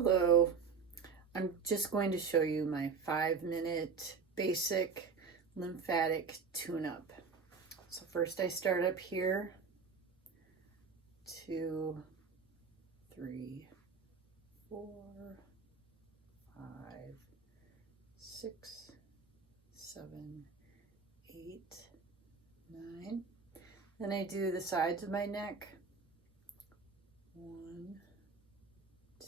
Hello, I'm just going to show you my 5-minute basic lymphatic tune-up. So first I start up here, 2, 3, 4, 5, 6, 7, 8, 9. Then I do the sides of my neck. 1,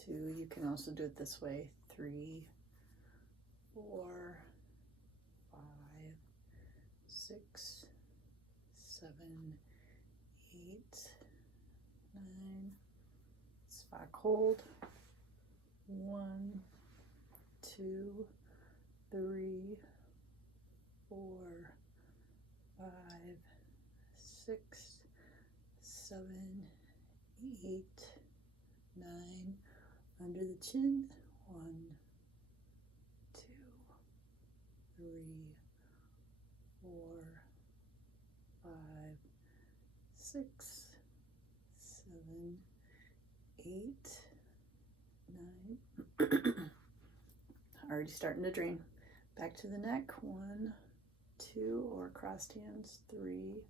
2, you can also do it this way, 3, 4, 5, 6, 7, 8, 9. Spot hold. 1, 2, 3, 4, 5, 6, 7, 8, 9. Under the chin. 1, 2, 3, 4, 5, 6, 7, 8, 9. Already starting to drain. Back to the neck. 1, 2, or crossed hands. 3,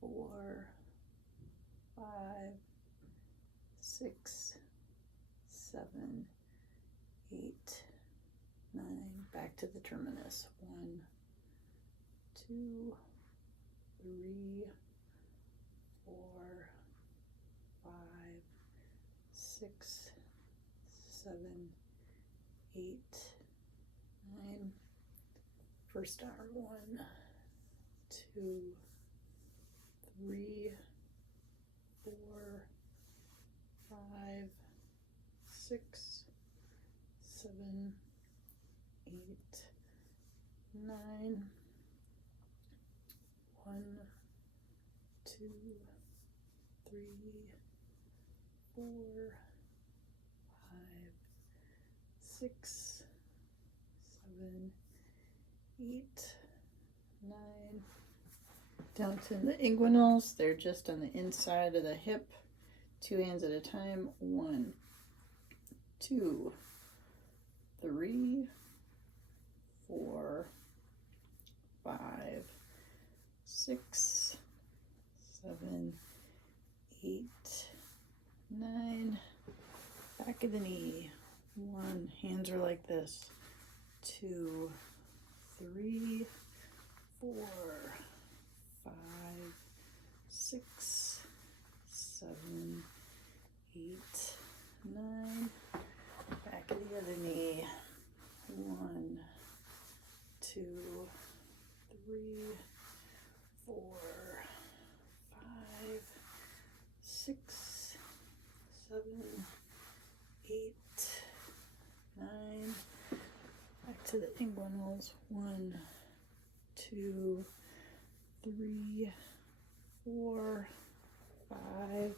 4, 5, 6, 7, 8, 9. Back to the terminus. 1, 2, 3, 4, 5, 6, 7, 8, 9. First arm. 1, 2, 3, 4, 5, 6, 7, 8, 9. 1, 2, 3, 4, 5, 6, 7, 8, 9. Down to the inguinals. They're just on the inside of the hip. 2 hands at a time. 1, 2, 3, 4, 5, 6, 7, 8, 9. Back of the knee. 1, hands are like this. 2, 3, 4, 5, 6, 7, 8, 9. Back of the other knee. 1, 2, 3, 4, 5, 6, 7, 8, 9. Back to the inguinals. 1, 2, 3, 4, 5,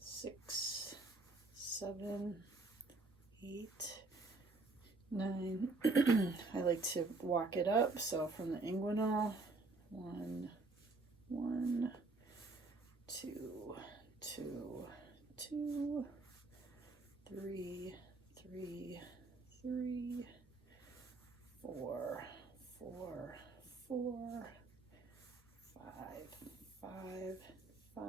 6, 7, 8, 9. I like to walk it up. So from the inguinal, 1, 1, 2, 2, 2, 3, 3, 3, 4, 4, 4, 5, 5, 5,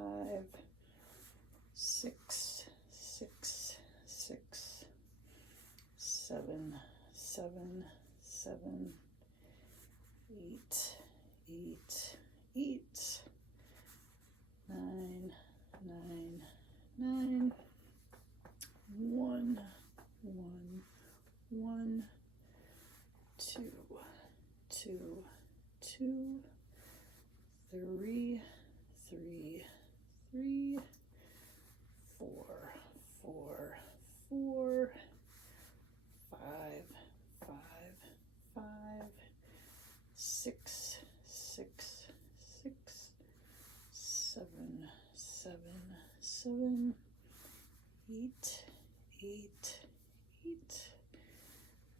6, 6, 6, 7, 7, 7, 8, 8, 8, 9, 9, 9, 1, 1, 1, 2, 2, 2, 3, 3, 3, 4, 4, 4, 5, 5, 5, 6, 6, 6, 7, 7, 7, 8, 8, 8,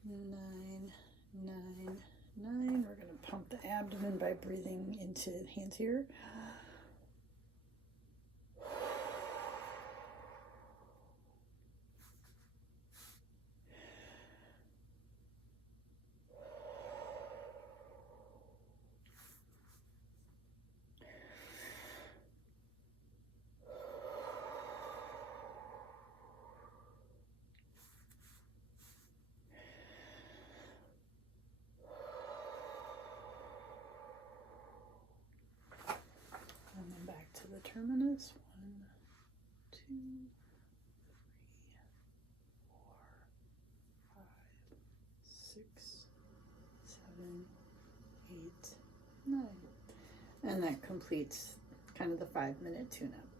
9, 9, 9. We're going to pump the abdomen by breathing into the hands here. this. 1, 2, 3, 4, 5, 6, 7, 8, 9. And that completes kind of the 5-minute tune-up.